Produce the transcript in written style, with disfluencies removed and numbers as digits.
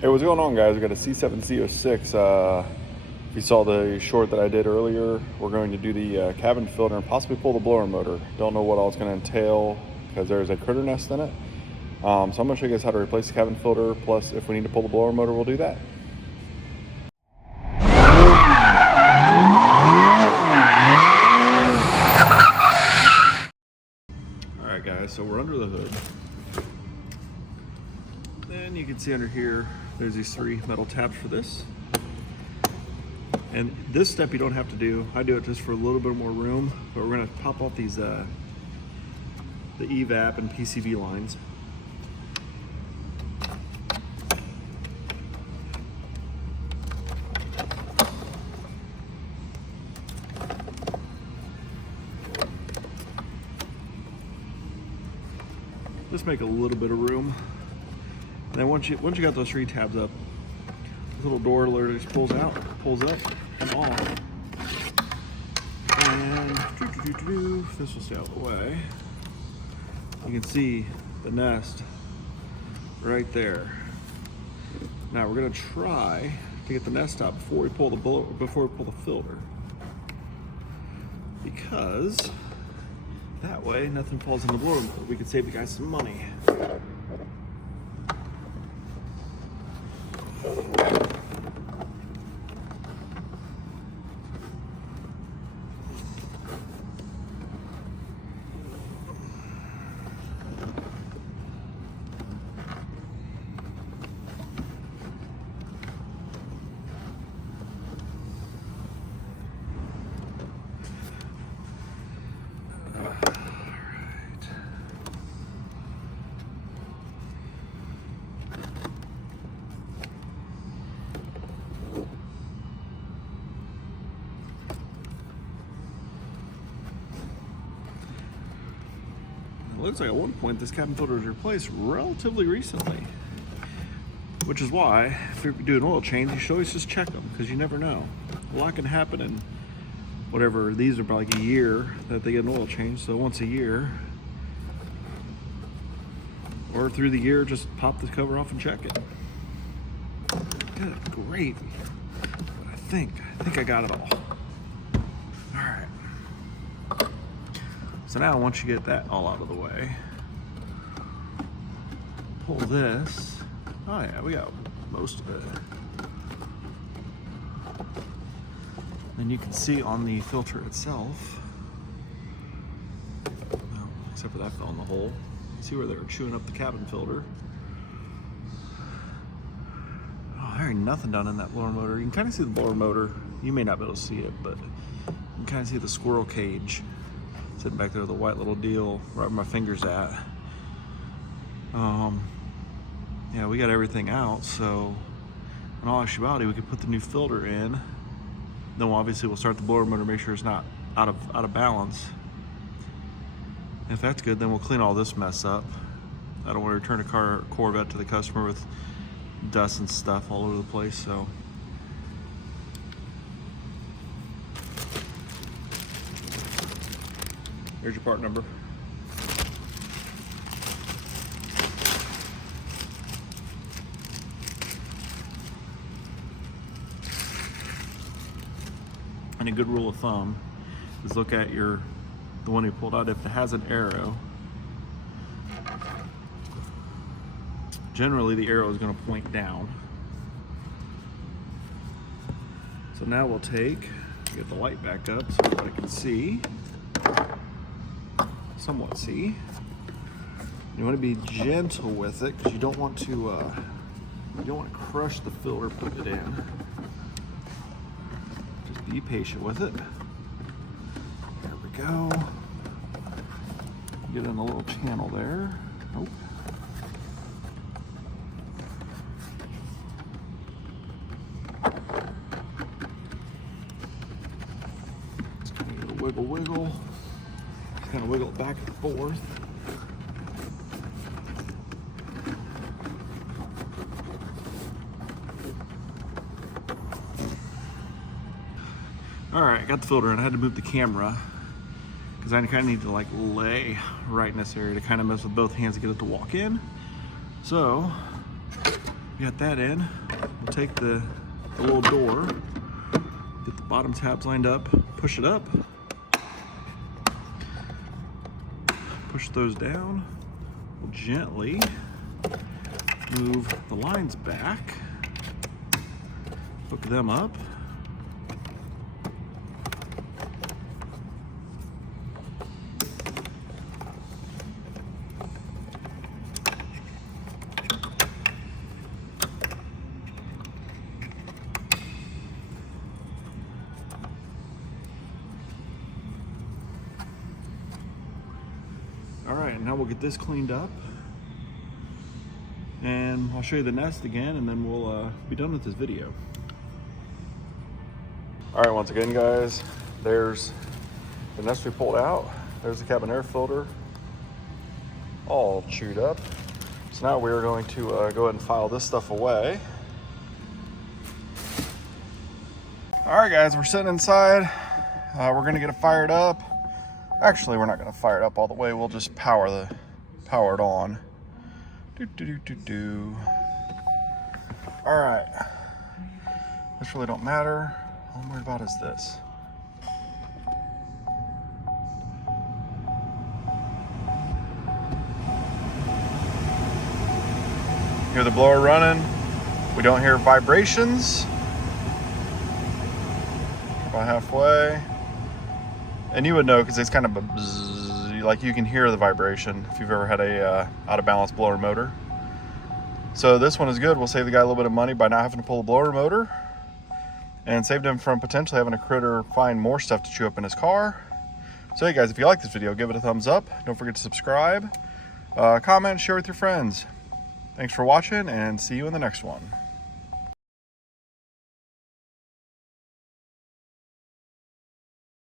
Hey, what's going on, guys? We got a C7C06. If you saw the short that I did earlier, we're going to do the cabin filter and possibly pull the blower motor. Don't know what all it's going to entail because there's a critter nest in it. So I'm going to show you guys how to replace the cabin filter, plus if we need to pull the blower motor, we'll do that. Alright guys, so we're under the hood. Then you can see under here, there's these three metal tabs for this. And this step you don't have to do. I do it just for a little bit more room, but we're gonna pop off these, the EVAP and PCV lines. Just make a little bit of room. And then once you got those three tabs up, this little door literally just pulls out, pulls up and off. And this will stay out of the way. You can see the nest right there. Now we're gonna try to get the nest out before we pull the filter, because that way nothing falls in the blower motor. We could save you guys some money. It looks like at one point this cabin filter was replaced relatively recently, which is why if you're doing oil change, you should always just check them, because you never know. A lot can happen in whatever, these are about like a year that they get an oil change, so once a year, or through the year, just pop the cover off and check it. Good, great. I think I got it all. So now once you get that all out of the way, pull this. Oh yeah, we got most of it. Then you can see on the filter itself, well, except for that fell in the hole. See where they were chewing up the cabin filter. Oh, there ain't nothing done in that blower motor. You can kind of see the blower motor. You may not be able to see it, but you can kind of see the squirrel cage sitting back there, the white little deal right where my finger's at. Yeah, we got everything out, so in all actuality we could put the new filter in. Then obviously we'll start the blower motor, make sure it's not out of balance. If that's good, then we'll clean all this mess up. I don't want to return a Corvette to the customer with dust and stuff all over the place, so. Here's your part number. And a good rule of thumb is look at the one you pulled out. If it has an arrow, generally the arrow is going to point down. So now we'll get the light back up so everybody can see. Somewhat see. You want to be gentle with it because you don't want to crush the filter putting it in. Just be patient with it. There we go. Get in the little channel there. Nope. Just kind of get a wiggle. Kind of wiggle it back and forth. All right, got the filter in. I had to move the camera because I kind of need to like lay right in this area to kind of mess with both hands to get it to walk in. So We got that in. We'll take the little door, get the bottom tabs lined up, push it up, push those down. We'll gently move the lines back, hook them up. All right, now we'll get this cleaned up and I'll show you the nest again and then we'll be done with this video. All right, once again, guys, there's the nest we pulled out. There's the cabin air filter, all chewed up. So now we're going to go ahead and file this stuff away. All right, guys, we're sitting inside. We're gonna get it fired up. Actually, we're not gonna fire it up all the way. We'll just power it on. All right, this really don't matter. All I'm worried about is this. Hear the blower running. We don't hear vibrations. About halfway. And you would know because it's kind of a bzzz, like you can hear the vibration if you've ever had a out of balance blower motor. So this one is good. We'll save the guy a little bit of money by not having to pull a blower motor and saved him from potentially having a critter find more stuff to chew up in his car. So hey guys, if you like this video, give it a thumbs up. Don't forget to subscribe, comment, share with your friends. Thanks for watching and see you in the next one.